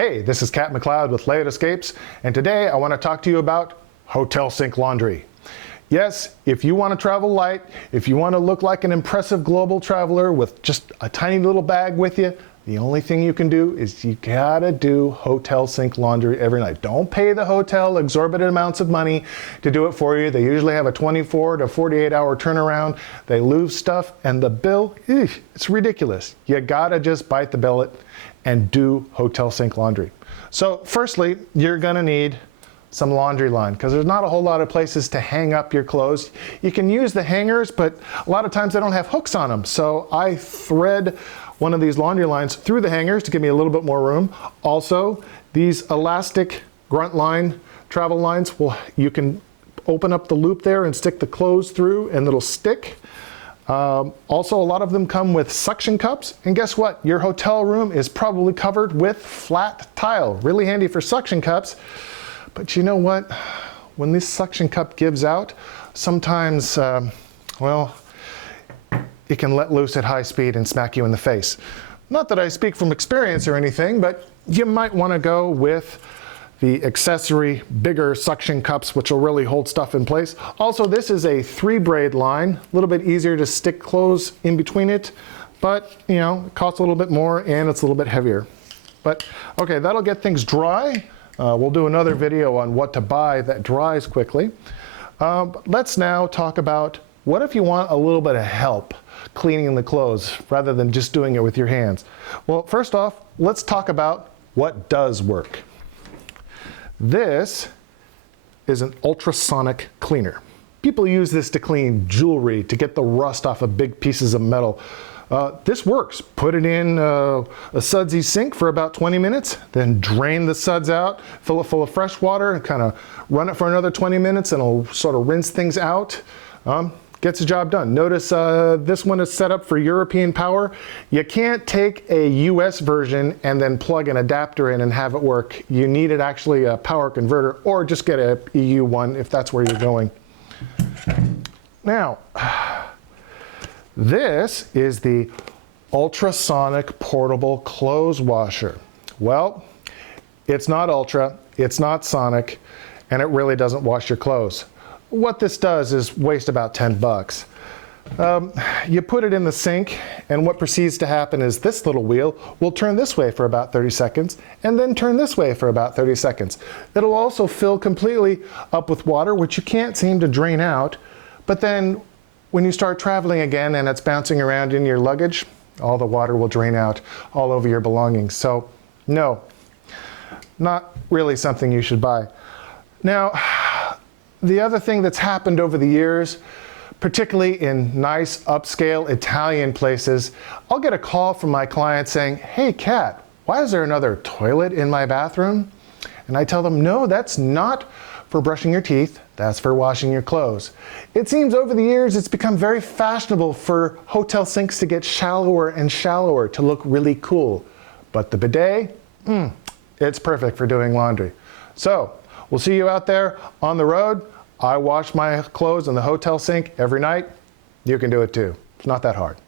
Hey, this is Cat McLeod with Layout Escapes, and today I want to talk to you about hotel sink laundry. Yes, if you want to travel light, if you want to look like an impressive global traveler with just a tiny little bag with you, the only thing you can do is you gotta do hotel sink laundry every night. Don't pay the hotel exorbitant amounts of money to do it for you. They usually have a 24 to 48 hour turnaround. They lose stuff and the bill, it's ridiculous. You gotta just bite the billet and do hotel sink laundry. So firstly, you're gonna need some laundry line because there's not a whole lot of places to hang up your clothes. You can use the hangers, but a lot of times they don't have hooks on them. So I thread one of these laundry lines through the hangers to give me a little bit more room. Also, these elastic grunt line travel lines, you can open up the loop there and stick the clothes through and it'll stick. Also, a lot of them come with suction cups, and guess what? Your hotel room is probably covered with flat tile. Really handy for suction cups. But you know what? When this suction cup gives out, sometimes, it can let loose at high speed and smack you in the face. Not that I speak from experience or anything, but you might want to go with the accessory bigger suction cups, which will really hold stuff in place. Also, this is a 3-braid line, a little bit easier to stick clothes in between it, but it costs a little bit more and it's a little bit heavier. But okay, that'll get things dry. We'll do another video on what to buy that dries quickly. Let's now talk about what if you want a little bit of help cleaning the clothes rather than just doing it with your hands. Well, first off, let's talk about what does work. This is an ultrasonic cleaner. People use this to clean jewelry, to get the rust off of big pieces of metal. This works. Put it in a sudsy sink for about 20 minutes, then drain the suds out, fill it full of fresh water, and kind of run it for another 20 minutes, and it'll sort of rinse things out. Gets the job done. Notice this one is set up for European power. You can't take a US version and then plug an adapter in and have it work. You need it actually a power converter, or just get a EU one if that's where you're going. Now, this is the ultrasonic portable clothes washer. Well, it's not ultra, it's not sonic, and it really doesn't wash your clothes. What this does is waste about 10 bucks. You put it in the sink, and what proceeds to happen is this little wheel will turn this way for about 30 seconds, and then turn this way for about 30 seconds. It'll also fill completely up with water, which you can't seem to drain out, but then when you start traveling again and it's bouncing around in your luggage, all the water will drain out all over your belongings. So no, not really something you should buy. Now, the other thing that's happened over the years, particularly in nice upscale Italian places, I'll get a call from my client saying, "Hey Cat, why is there another toilet in my bathroom?" And I tell them, no, that's not for brushing your teeth, that's for washing your clothes. It seems over the years it's become very fashionable for hotel sinks to get shallower and shallower to look really cool. But the bidet, it's perfect for doing laundry. So, we'll see you out there on the road. I wash my clothes in the hotel sink every night. You can do it too. It's not that hard.